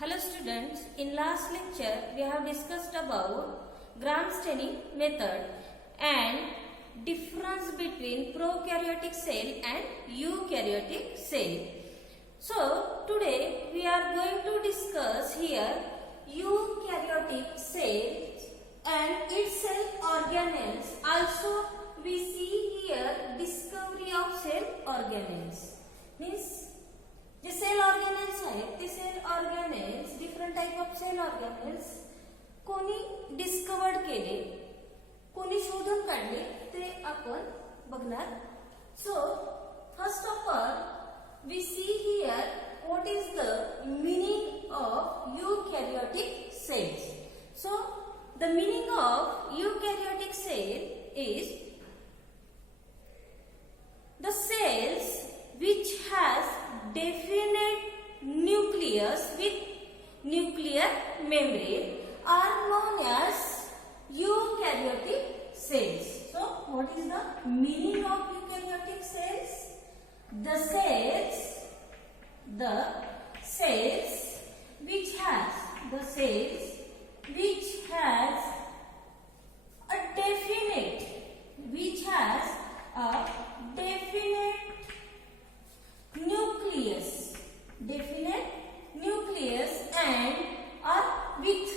Hello students, in last lecture we have discussed about Gram-Staining method and difference between prokaryotic cell and eukaryotic cell. So today we are going to discuss here eukaryotic cells and its cell organelles. Also we see here discovery of cell organelles. Means जे cell organelles आहेत ते cell organelles different type of cell organelles कोणी discovered केले, कोणी शोधून काढले ते आपण बघणार. So first of all we see here what is the meaning of eukaryotic cells. So the meaning of eukaryotic cell is the cells which has definite nucleus with nuclear membrane are known as eukaryotic cells. So what is the meaning of eukaryotic cells? The cells which has a definite nucleus and or with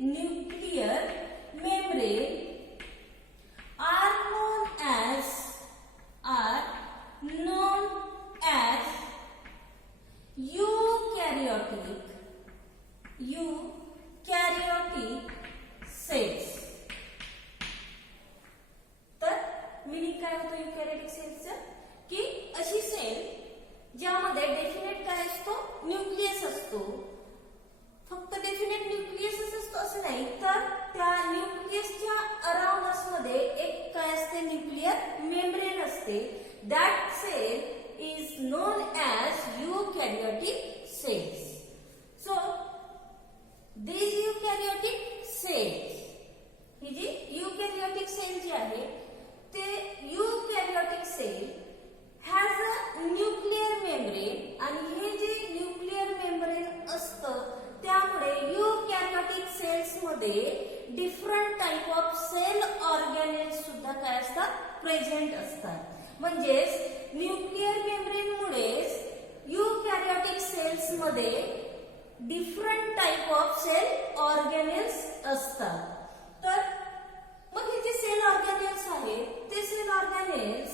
nuclear membrane are known as eukaryotic cells. तर meaning काय होतं युकॅरियोटिक सेलचं की अशी cell ज्यामध्ये definite काय असतो, nucleus असतो. फक्त डेफिनेट न्यूक्लियसच असतो असं नाही, तर त्या न्यूक्लियसच्या अराउंडस मध्ये एक काय असते, न्यूक्लियर मेम्ब्रेन असते. That cell is known as eukaryotic cells. So these eukaryotic cells, ही जी eukaryotic cell जी आहे ते eukaryotic cell has a nuclear membrane आणि हे जे न्यूक्लियर मेम्ब्रेन असतं त्यामुळे eukaryotic cells मध्ये डिफरंट टाइप ऑफ सेल ऑर्गॅनेल्स सुद्धा काय असतात, प्रेझेंट असतात. म्हणजेच न्यूक्लियर मेम्ब्रेन मुळेच eukaryotic सेल्स मध्ये different type of cell organelles असतात. तर मग हे जे सेल ऑर्गॅनेल्स आहेत ते सेल ऑर्गॅनेल्स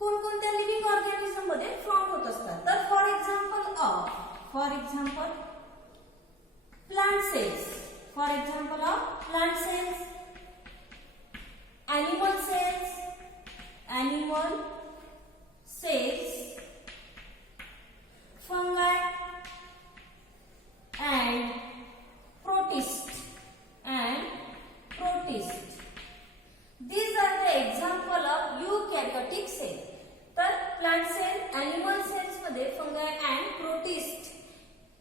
कोणकोणत्या लिव्हिंग ऑर्गॅनिझम मध्ये फॉर्म होत असतात. तर for example plant cells, animal cells, fungi and protist. These are the example of eukaryotic cell. तर प्लांट सेल, एनिमल सेल्स मध्ये फंगाय अँड प्रोटिस्ट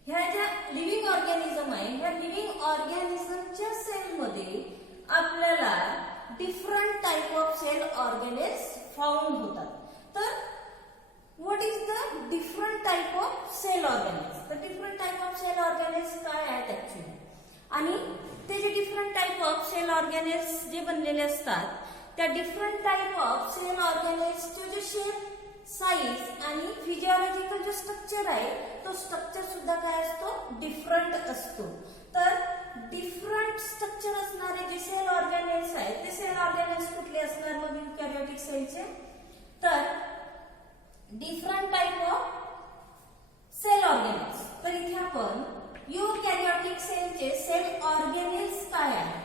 ह्या ज्या लिव्हिंग ऑर्गॅनिझम आहे, ह्या लिव्हिंग ऑर्गॅनिझमच्या सेल मध्ये आपल्याला different type of cell organelles found होतात. तर what is the different type of cell organelles? तर different type of cell organelles काय आहेत ऍक्च्युअली, आणि ते जे different type of cell organelles जे बनलेले असतात त्या डिफरंट टाइप ऑफ सेल ऑर्गॅनेल्सचे जे शेप, साईज आणि फिजिओलॉजिकल जो स्ट्रक्चर आहे तो स्ट्रक्चर सुद्धा काय असतो, डिफरंट असतो. तर डिफरंट स्ट्रक्चर असणारे जे सेल ऑर्गॅनेल्स आहेत ते सेल ऑर्गॅनेल्स कुठले असणार मग युकॅरियोटिक सेलचे? तर different type of cell organelles. तर इथे आपण युकॅरियोटिक सेलचे सेल ऑर्गॅनेल्स काय आहेत,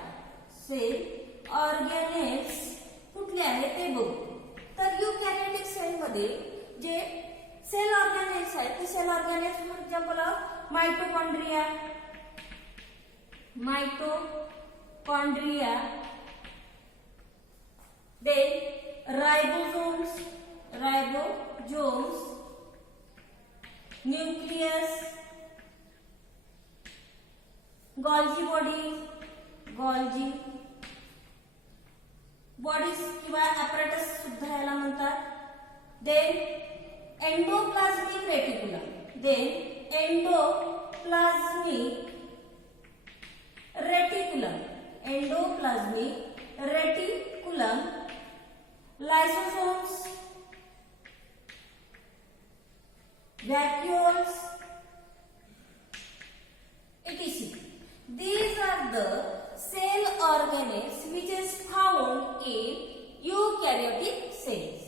सेल ऑर्गॅनेल्स कुठले आहेत ते बघू. तर युकॅरियोटिक सेल मध्ये जे सेल ऑर्गॅनेल्स आहेत ते cell organelles for example mitochondria, then ribosomes, nucleus, Golgi body, bodies किंवा ॲपरेटस सुद्धा याला म्हणतात. Then endoplasmic reticulum, then endoplasmic reticulum, endoplasmic reticulum, lysosomes, vacuoles, etc. These are the cell organelles which is found in eukaryotic cells.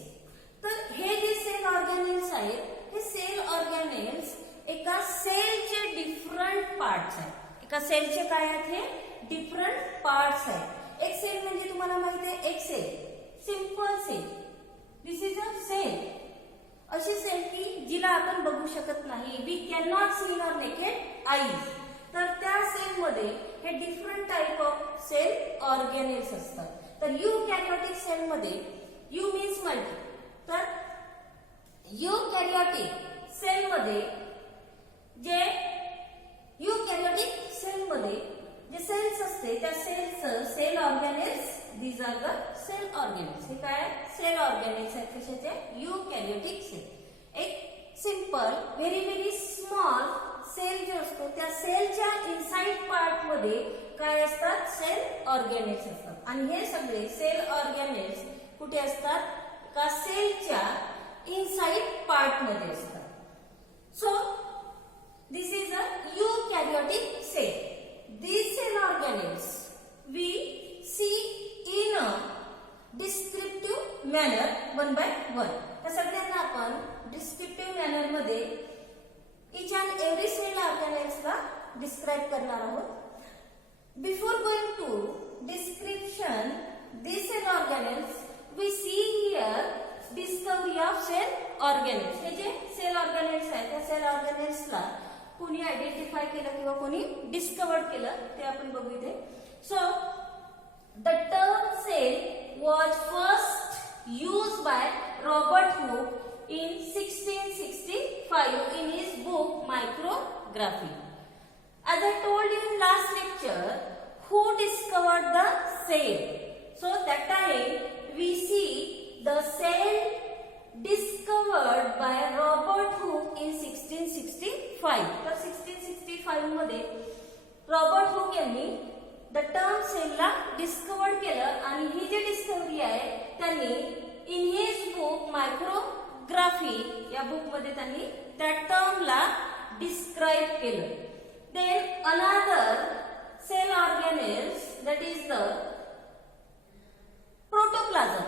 तर हे जे cell organelles आहेत हे cell ऑर्गॅनेल्स एका सेलचे different parts आहेत. एका सेलचे काय आहेत हे डिफरंट पार्ट्स आहेत. एक सेल म्हणजे तुम्हाला माहिती आहे एक cell simple cell, this is a cell. अशी सेल की जिला आपण बघू शकत नाही, we can not see in our naked eyes. तर त्या सेल मध्ये हे different type of cell organelles असतात. तर युकॅरियोटिक सेल मध्ये यू मीन्स मल्टी. तर युकॅरियोटिक सेल मध्ये जे युकॅरियोटिक सेल मध्ये जे सेल्स असते त्या सेल्सचं cell organelles, these are the cell organelles. हे काय सेल ऑर्गॅनेल्स आहेत कशाचे युकॅरियोटिक सेल. एक simple very very small cell जे असतो त्या सेलच्या इनसाइड पार्ट मध्ये काय असतात सेल ऑर्गॅनेल्स असतात. आणि हे सगळे सेल ऑर्गॅनेल्स कुठे असतात का सेलच्या इनसाइड पार्ट मध्ये असतात. सो this is a eukaryotic cell. These cell organelles we see in a descriptive manner one by one. तर सगळ्यांना आपण डिस्क्रिप्टिव्ह मॅनर मध्ये each and every cell organelles ला डिस्क्राइब करणार आहोत. Before going to description these cell organelles we see here discovery of cell organelles. हे जे cell organelles आहेत त्या सेल ऑर्गॅनेल्स ला कोणी आयडेंटिफाय केलं किंवा कोणी डिस्कवर केलं ते आपण बघू इथे. So the term cell was first used by Robert Hooke in 1665 in his book Micrography. As I told you in last lecture, who discovered the cell? So that time we see the cell discovered by Robert Hooke in 1665. तर 1665 मध्ये Robert Hooke यांनी the term cell ला discover केलं आणि ही जी discovery आहे त्यांनी in his book मायक्रोग्राफी या book मध्ये त्यांनी त्या टर्म ला डिस्क्राइब केलं. Then another cell organelles that is the protoplasm.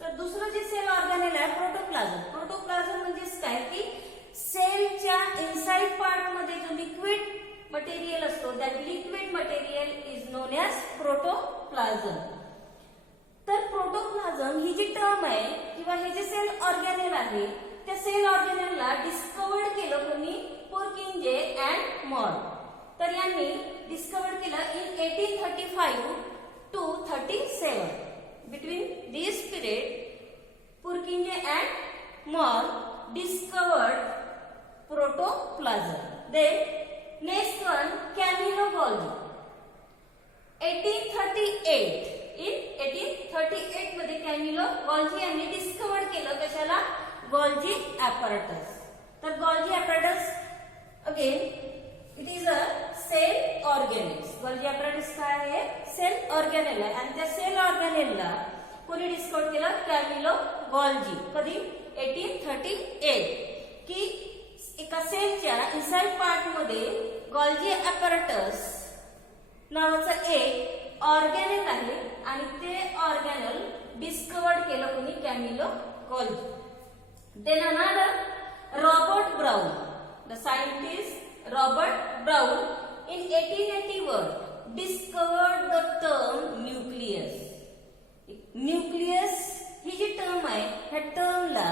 तर दुसरं जे सेल ऑर्गॅनेल आहे प्रोटोप्लाझम. प्रोटोप्लाझम म्हणजे काय की सेलच्या इनसाइड पार्ट मध्ये जो लिक्विड मटेरियल असतो that liquid material is known as protoplasm. तर प्रोटोप्लाझम ही जी टर्म आहे किंवा हे जे सेल ऑर्गॅनेल आहे त्या सेल ऑर्गॅनेलला डिस्कवर्ड केलं कोणी पुर्किंजे अँड मॉड. तर यांनी डिस्कवर केलं इन 1835 to 37. Between this period, Purkinje and Moll discovered protoplasm. Then next one, Camillo Golgi. 1838. In 1838 मध्ये कॅमिलो गॉल्जी यांनी डिस्कवर केलं कशाला गॉल्जी apparatus. तर Golgi apparatus again it is a cell organelles. Golgi apparatus काय आहे cell ऑर्गॅनेल आहे आणि त्या सेल ऑर्गॅनेलला कोणी डिस्कवर केलं कॅमिलो गॉल्जी. कधी 1838 की एका सेलच्या इनसाइड पार्ट मध्ये गॉल्जी apparatus नावाचं एक ऑर्गॅनेल आहे आणि ते ऑर्गॅनेल डिस्कवर्ड केलं कोणी Camillo Golgi. Then another Robert Brown, the scientist Robert Brown in 1881 discovered the term nucleus. Nucleus ही जी टर्म आहे ह्या टर्मला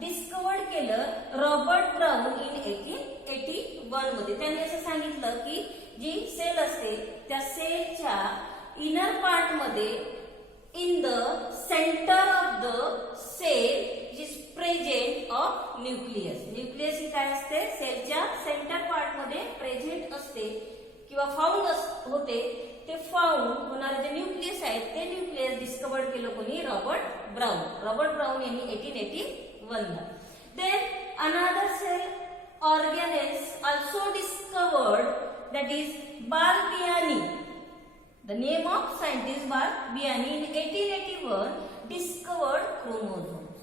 डिस्कवर्ड केलं रॉबर्ट ब्राउन इन 1881 मध्ये. त्यांनी असं सांगितलं की जी सेल असते त्या सेलच्या इनर पार्ट मध्ये in the centre of the cell is present of nucleus. Nucleus ही काय असते सेलच्या सेंटर पार्ट मध्ये प्रेझेंट असते किंवा फाउंड होते. ते फाउंड होणारे जे न्यूक्लियस आहेत ते न्यूक्लियस डिस्कवर केलं कोणी? रॉबर्ट ब्राउन यांनी 1881 ला. Then another cell organelles also discovered, that is Barbiani. The name of scientist Barbiani in 1881 discovered chromosomes.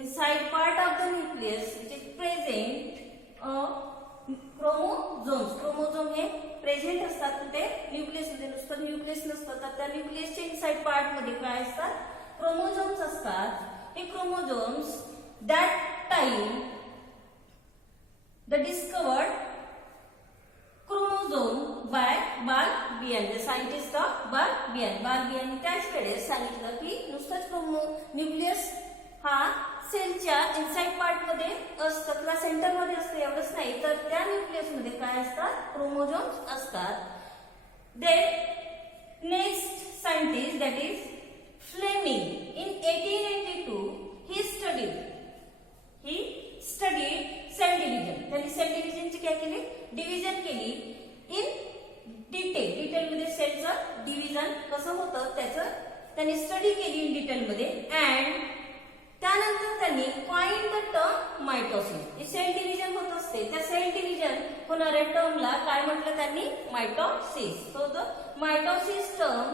Inside part of the nucleus which is present chromosomes. Chromosome हे present असतात कुठे? Nucleus मध्ये. नुसतं nucleus नसतं तर त्या न्यूक्लियसच्या इनसाइड पार्ट मध्ये काय असतात? क्रोमोझोम्स असतात. हे chromosomes that time the discovered chromosome by Barbian, the scientist of Barbian. Barbian त्याच वेळेस सांगितलं की नुसतंच न्यूक्लियस हा सेलच्या इनसाइड पार्ट मध्ये असतं किंवा सेंटर मध्ये असतं एवढंच नाही, तर त्या न्यूक्लियस मध्ये काय असतात? क्रोमोझोम्स असतात. Then next scientist that is Fleming. In 1882 he studied cell division. त्यांनी सेल डिव्हिजनची काय केली? डिव्हिजन केली इन डिटेल मध्ये. सेलचं डिव्हिजन कसं होतं त्याचं त्यांनी स्टडी केली इन डिटेल मध्ये. अँड त्यानंतर त्यांनी coin the term mitosis. Cell division होत असते, त्या सेल डिव्हिजन होणाऱ्या टर्मला काय म्हटलं त्यांनी? Mitosis. So the mitosis term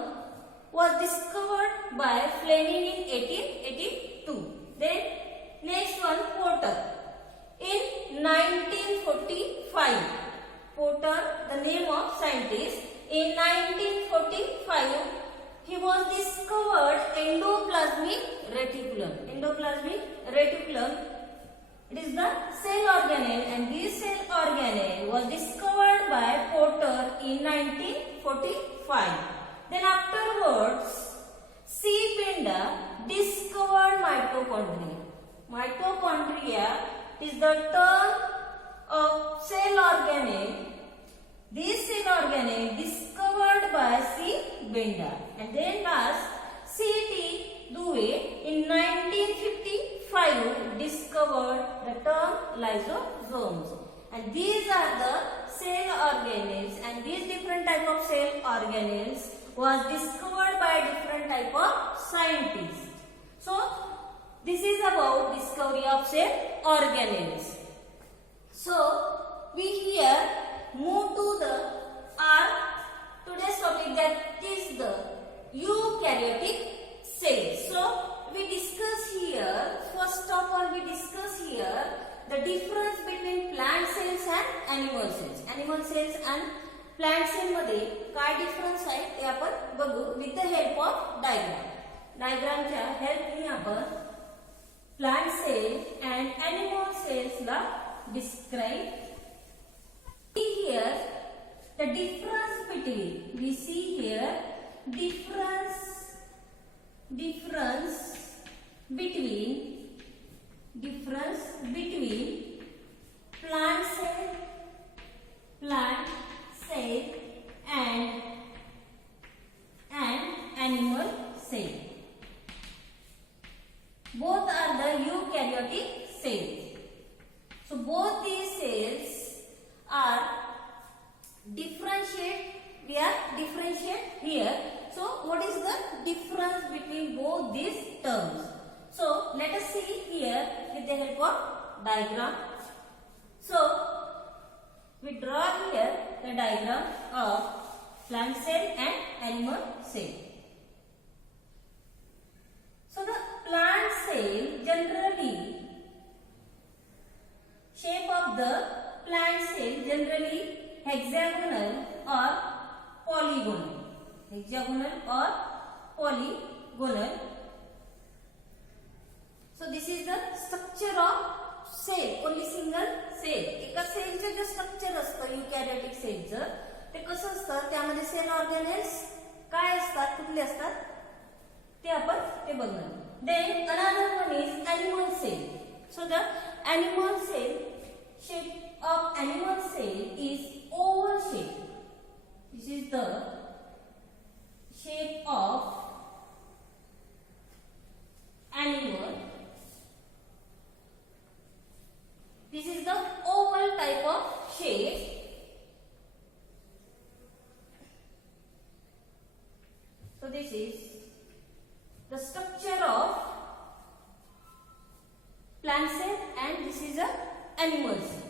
was discovered by Fleming in 1882. Then next one Porter. In 1945, Porter, the name of scientist, in 1945, he was discovered endoplasmic reticulum. Endoplasmic reticulum, it is the cell organelle, and this cell organelle was discovered by Porter in 1945. Then afterwards, C. Benda discovered mitochondria. Mitochondria is the term of cell organelle. This cell organelle discovered by C. Benda. And then last, C.T. Dewey in 1955 discovered the term lysosomes. And these are the cell organelles, and these different type of cell organelles was discovered by different type of scientists. So this is about discovery of cell organelles. So we here move to the our today's topic, that is the eukaryotic cell. So we discuss here, first of all we discuss here the difference between plant cells and animal cells. Animal cells and plant cell मध्ये काय difference आहे ते आपण बघू with the help of diagram. डायग्रामच्या हेल्पने आपण plant cell and animal cells la describe. Here the difference between, we see here difference between plant cell and animal cell. Both are the eukaryotic cells. So both these cells are differentiate. We are differentiate here. So what is the difference between both these terms? So let us see here with the help of diagram. So we draw here the diagram of plant cell and animal cell. So the plant cell generally, shape of the plant cell generally hexagonal or polygonal. Hexagonal or polygonal. So this is the structure of cell, only single cell. एका सेलचे जे structure असतं युकॅरियोटिक सेलचं ते कसं असतं, त्यामध्ये cell organelles काय असतात, कुठले असतात ते आपण ते बघणार. Then another one is animal cell. So the animal cell, shape of animal cell is oval shape. This is the shape of animal. This is the oval type of shape.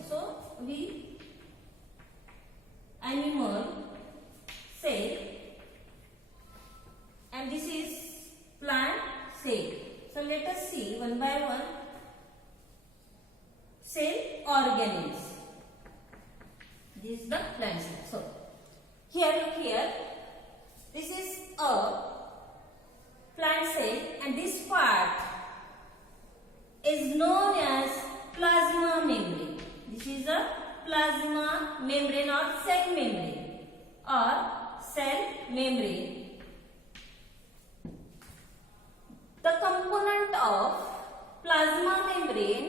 So we animal cell and this is plant cell. So let us see one by one cell organelles. This is the plant cell. So here, look here. This is a plant cell and this part is known as plasma membrane. This is a plasma membrane or cell membrane or cell membrane. The component of plasma membrane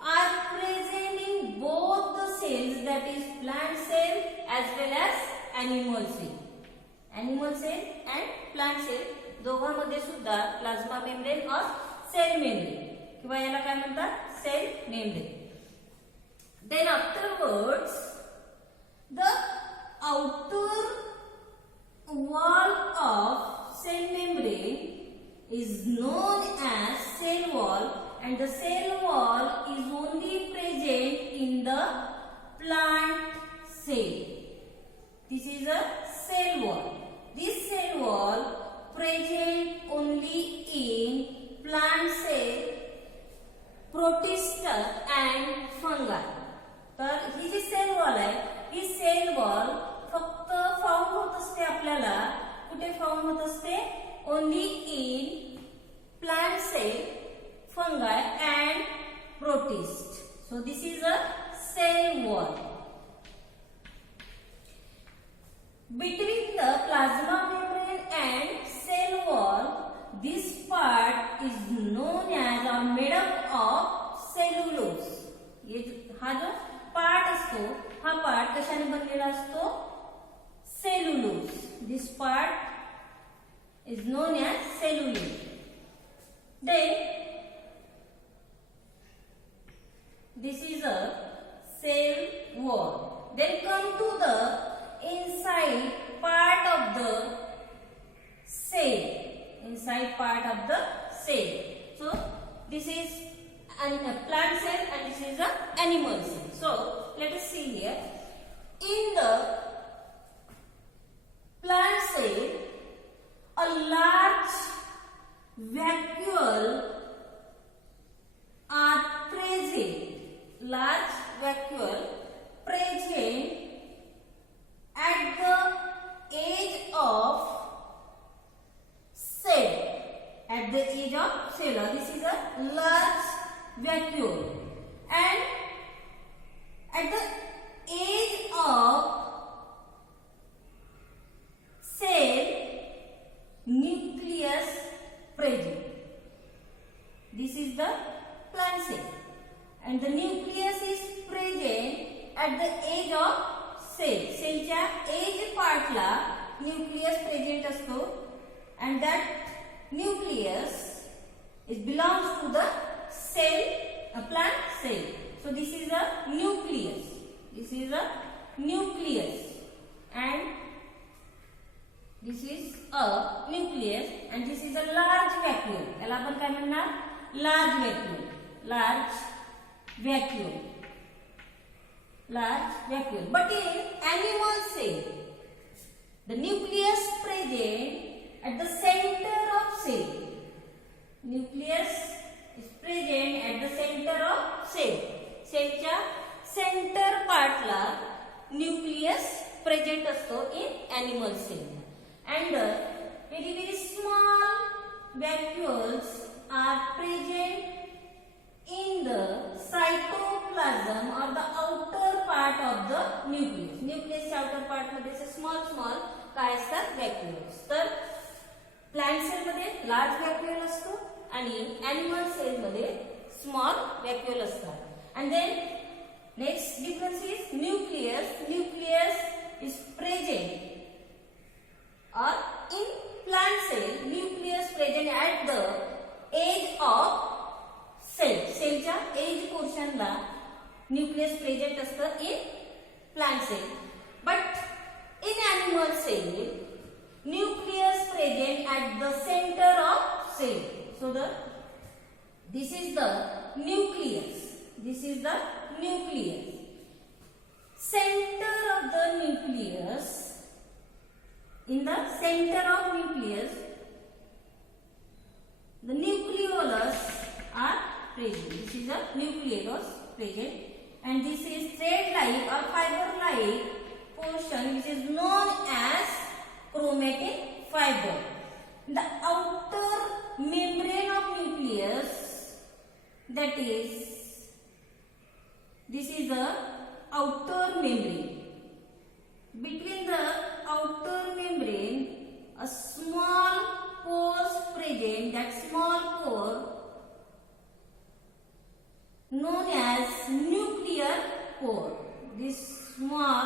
are present in both the cells, that is plant cell as well as animal cell. Animal cell and plant cell दोघांमध्ये सुद्धा plasma membrane और cell membrane किंवा याला काय म्हणतात cell membrane. Then afterwards the outer wall of cell membrane is known as cell wall and the cell wall is only present in the plant cell. This is a cell wall. This cell wall present only in plant cell, protista and fungi. तर ही जी cell wall आहे ही cell wall फक्त found होत असते आपल्याला कुठे found होत असते only in plant cell, fungi and protist. So this is a cell wall. Between the plasma membrane and cell wall, this part is known as or made up of cellulose. ये हा जो part असतो हा part कशाने बनलेला असतो cellulose. This part is known as cellulose. Then this is a cell wall. Then come to the inside part of the cell. Inside part of the cell. So this is a plant cell and this is a animal cell. So let us see here. In the plant cell, a large vacuole are present. Large vacuole present at the edge of cell. At the edge of cell. This is a large vacuole. And at the edge of cell, nucleus present. This is the plant cell. And the nucleus is present at the edge of cell. Cellच्या edge part ला nucleus present असतो. And that nucleus belongs to the cell, a plant cell. So this is a nucleus. This is a nucleus. And this is a nucleus and this is a large vacuole. याला आपण काय म्हणणार large vacuole. Large vacuole. Large vacuole. But in animal cell, the nucleus present at the center of cell. Nucleus is present at the center of cell. सेलच्या centre पार्टला nucleus present असतो in animal cell. And very very small vacuoles are present in the cytoplasm or the outer part of the nucleus. Nucleus outer part मध्ये small काय असतात vacuoles. तर plant cell मध्ये large vacuole असतो आणि animal cell मध्ये small vacuole असतात. And then next difference is nucleus. Nucleus is present or in plant cell, nucleus present at the edge of cell. Cellच्या edge portion ला nucleus present असतं in plant cell. But in animal cell, nucleus present at the center of cell. So this is the nucleus. This is the nucleus. center of nucleus, the nucleolus are present. This is a nucleolus present, and this is thread-like or fiber-like portion which is known as chromatin fiber. The outer membrane of nucleus, that is, this is the outer membrane. Between the outer membrane, a small pores present. That small pore known as nuclear pore. This small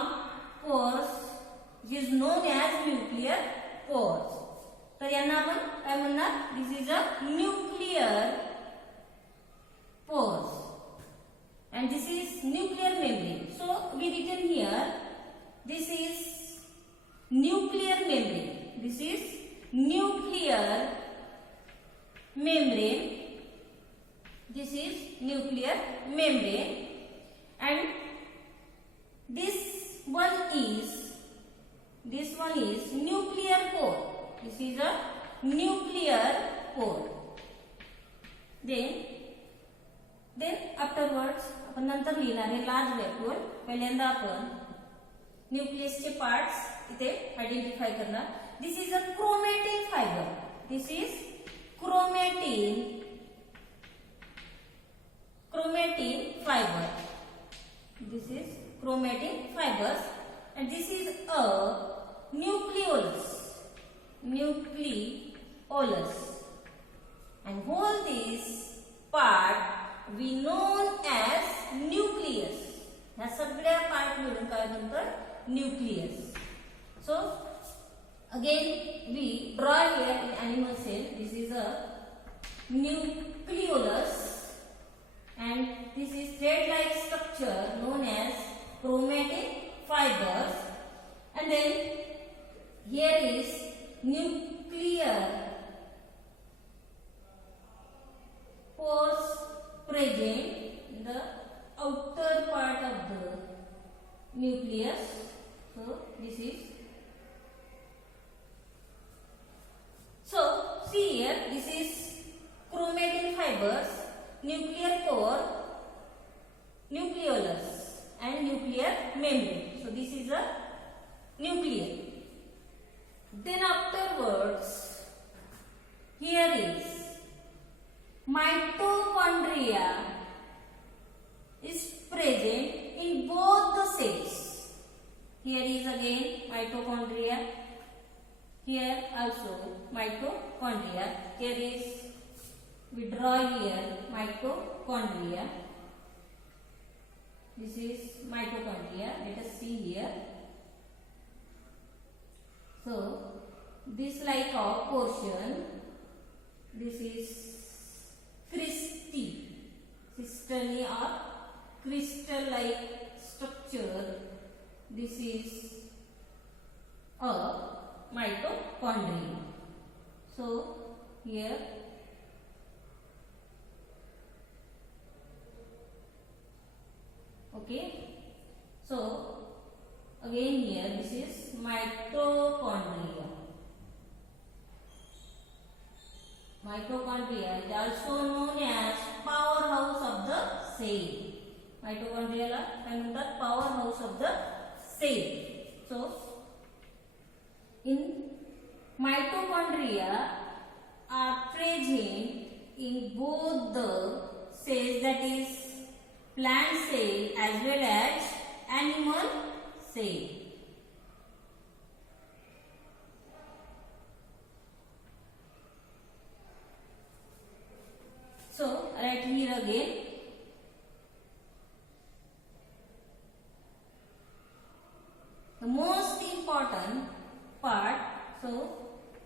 pores is known as nuclear pores. तर यांना आपण काय म्हणणार? This is a nuclear pores, and this is nuclear membrane. So we written here, this is nuclear membrane. This is nuclear membrane. This is nuclear membrane, and this one is nuclear pore. This is a nuclear pore. Then afterwards आपण नंतर लिहिणार आहे large व्हॅक्यूल. पहिल्यांदा आपण न्यूक्लियसचे parts इथे identify करणार. This is a chromatin fibre. This is chromatin fiber. This is chromatin fibers, and this is a nucleolus. And whole this part we known as nucleus. ह्या सगळ्या पार्ट मिळून काय म्हणतात? nucleus. So again we draw here in animal cell. This is a nucleolus, and this is thread-like structure known as chromatin fibers, and then here is nuclear pores present in the outer part of the nucleus. So this is, so see here, this is chromatin fibers, nuclear pore, nucleolus, and nuclear membrane. So this is a nuclear. Then afterwards, here is mitochondria is present in both the cells. Here is again mitochondria. Here also mitochondria. Here is, we draw here mitochondria. This is mitochondria. Let us see here. So this like of portion, this is crystally or crystal like structure. This is a mitochondria. So here okay. So again here this is mitochondria. Mitochondria is also known as powerhouse of the cell. Mitochondria la काय म्हणतात? Powerhouse of the cell. So in mitochondria are present in both the cells, that is plant cell as well as animal cell. So right here again, the most important part. So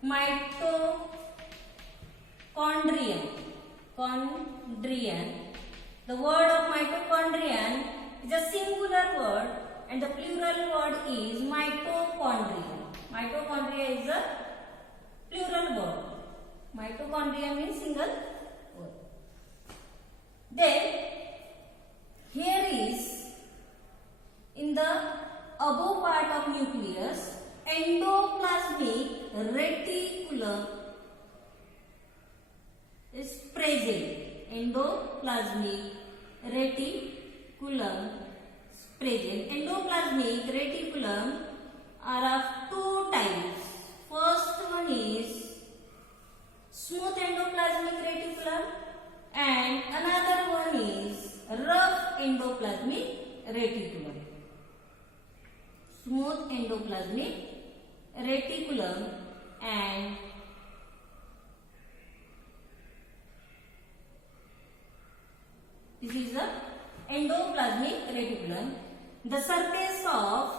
mitochondrion. The word of mitochondrion is a singular word, and the plural word is mitochondria. Mitochondria is a plural word. Mitochondria means single word. Then here is, in the above part of nucleus, endoplasmic reticulum is present. Endoplasmic reticulum is present. Endoplasmic reticulum are of two types. First one is smooth endoplasmic reticulum and another one is rough endoplasmic reticulum. Smooth endoplasmic reticulum and this is the endoplasmic reticulum. The surface of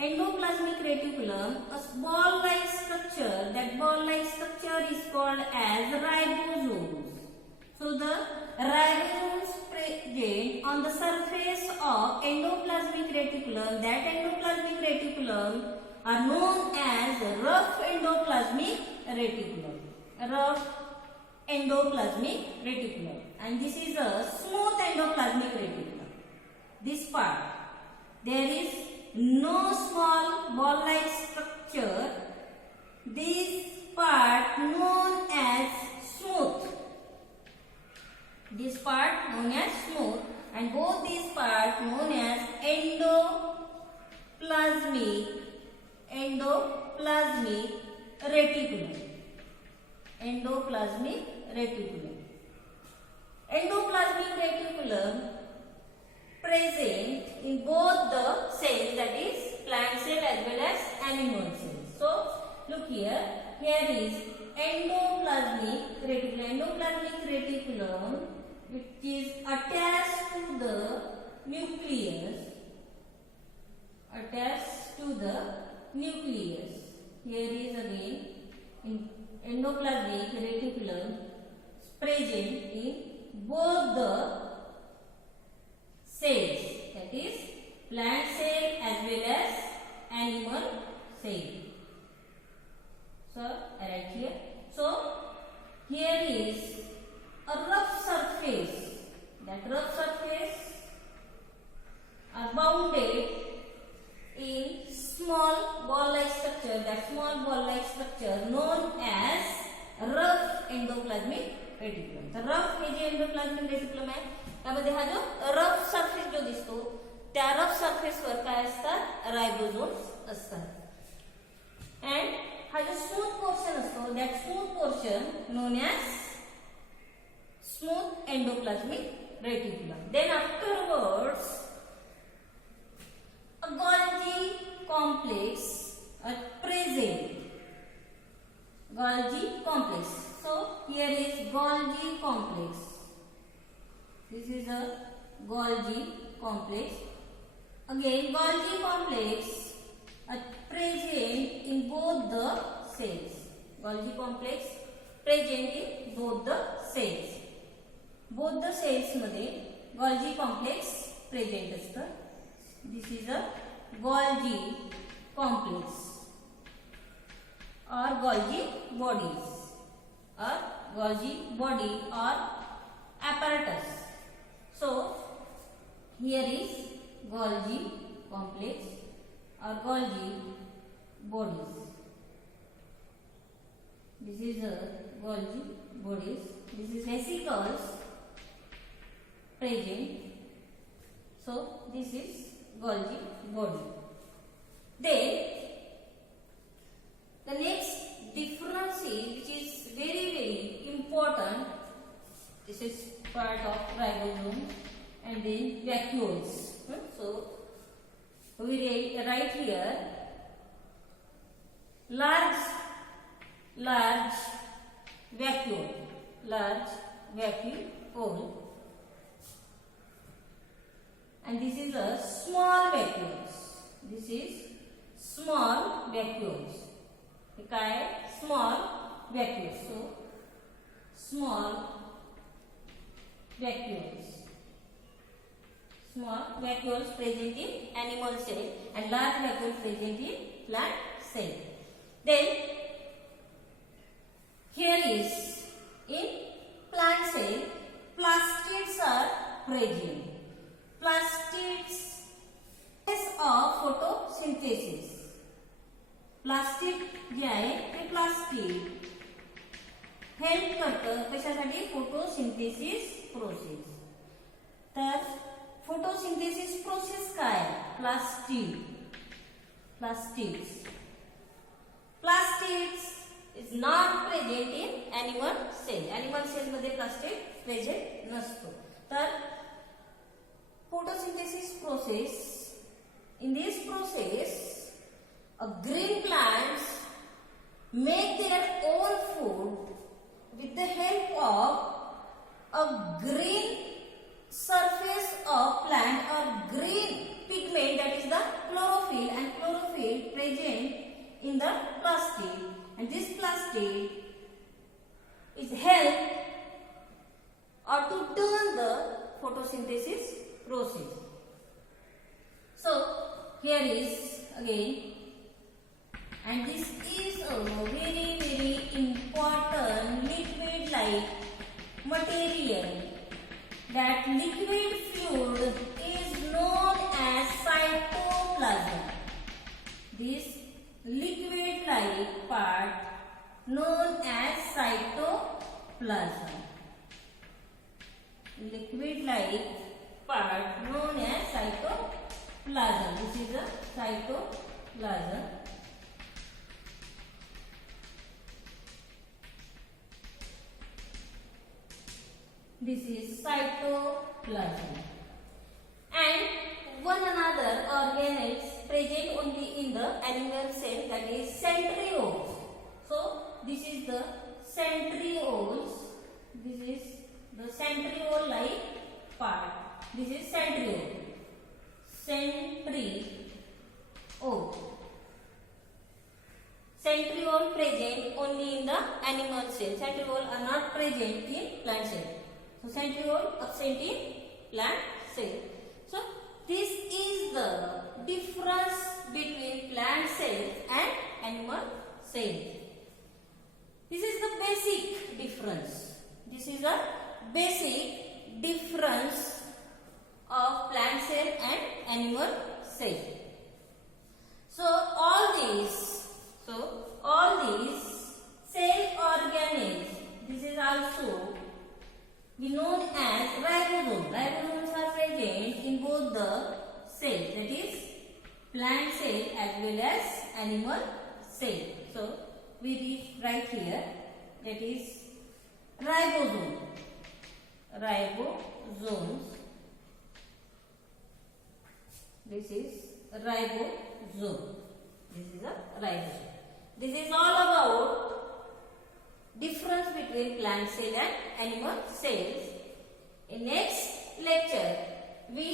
endoplasmic reticulum, a ball-like structure. That ball-like structure is called as ribosomes. So the ribosomes present on the surface of endoplasmic reticulum, that endoplasmic reticulum are known as rough endoplasmic reticulum. Rough endoplasmic reticulum. And this is a smooth endoplasmic reticulum. This part, there is no small ball-like structure. This part known as smooth. This part known as smooth, and both these parts known as endoplasmic reticulum. Endoplasmic reticulum. Endoplasmic reticulum present in both the cells, that is plant cell as well as animal cells. So look here, here is endoplasmic reticulum. Endoplasmic reticulum which is attached to the nucleus. Attached to the nucleus. Here is again in endoplasmic reticulum present in both the cells, that is plant cell as well as animal cell. So I write here. So here is a rough surface. That rough surface are bounded in small ball-like structure. That small ball-like structure known as rough endoplasmic reticulum. तर rough हे जे endoplasmic reticulum आहे त्यामध्ये हा जो rough surface जो दिसतो त्या rough सरफेसवर काय असतात रायबोसोम्स असतात अँड हा जो स्मूथ पोर्शन असतो that smooth portion known as smooth endoplasmic reticulum. Then afterwards a Golgi complex are present. Golgi complex. So here is Golgi complex. This is a Golgi complex. Again Golgi complex are present in both the cells. Golgi complex present in both the cells. Both the cells मध्ये Golgi complex present असतं. This is a Golgi complex or Golgi bodies or Golgi body or apparatus. So here is Golgi complex or Golgi bodies. This is a Golgi bodies. This is vesicles present. So this is Golgi body. Then the next difference is, which is very important. This is part of ribosome and then vacuoles. So we write here large vacuole, large vacuole. And this is a small vacuoles. This is small vacuoles. काय small vacuoles. So small vacuoles. Small vacuoles present in animal cell and large vacuoles present in plant cell. Then here is in plant cell plastids are present. Plastids of photosynthesis. Plastid जे आहे help करतं कशासाठी photosynthesis process. तर photosynthesis process काय plastids is not present in animal cell मध्ये plastid present नसतो. तर photosynthesis process, in this process green plants make their own food with the help of a green surface of plant or green pigment, that is the chlorophyll, and chlorophyll present in the plastic, and this plastic is help or to turn the photosynthesis process. So here is again, and this is a very important liquid like material. That liquid fluid is known as cytoplasm. This liquid like part known as cytoplasm. Liquid like part known as cytoplasm. This is a cytoplasm. This is cytoplasm. And one another organelles present only in the animal cell, that is centrioles. So this is the centrioles. This is the centriole like part. This is centriole. Centriole present only in the animal cell. Centriole are not present in plant cell. So centriole absent in plant cell. So this is the difference between plant cells and animal cells. This is the basic difference. This is a basic difference of plant cell and animal cell. So all these cell organelles, this is also be known as ribosomes. Ribosomes are present in both the cells, that is plant cell as well as animal cell. So we write here, that is ribosomes. This is ribosome. This is a ribosome. This is all about difference between plant cell and animal cells. In next lecture, we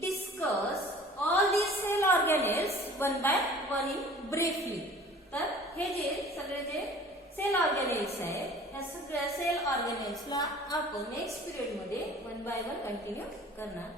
discuss all these cell organelles one by one in briefly. तर हे जे सगळे जे cell organelles आहेत, या सगळ्या cell ऑर्गॅनेल्सला आपण next period मध्ये one by one continue करणार